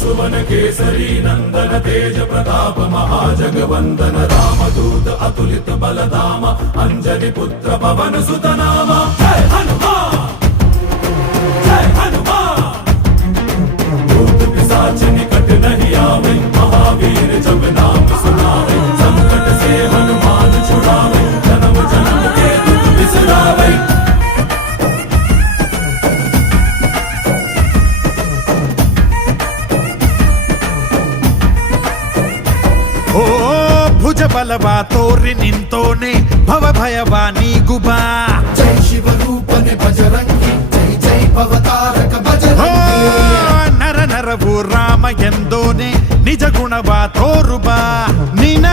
सुवन केसरी नंदन तेज प्रताप महाजगवंदन रामदूत अतुलित बलधाम अंजनी पुत्र पवन सुत नाम जय हनुमान जय हनुमान भूत पिशाच निकट नहीं आवे महावीर जब नाम सुनावे संकट से हनुमान छुड़ावे जन्म जन्म के दुख बिसरावे ಓ ಭುಜ ಬಲವಾ ತೋರಿ ನಿಂತೋನೆ ಭವ ಭಯವಾ ನೀಗುಬಾ ಜೈ ಶಿವರೂಪನೆ ಬಜರಂಗಿ ಜೈ ಜೈ ಭವತಾರಕ ಬಜರಂಗಿ ನರ ನರವು ರಾಮ ಎಂದೋನೆ ನಿಜ ಗುಣವಾ ತೋರುಬಾ ನಿನ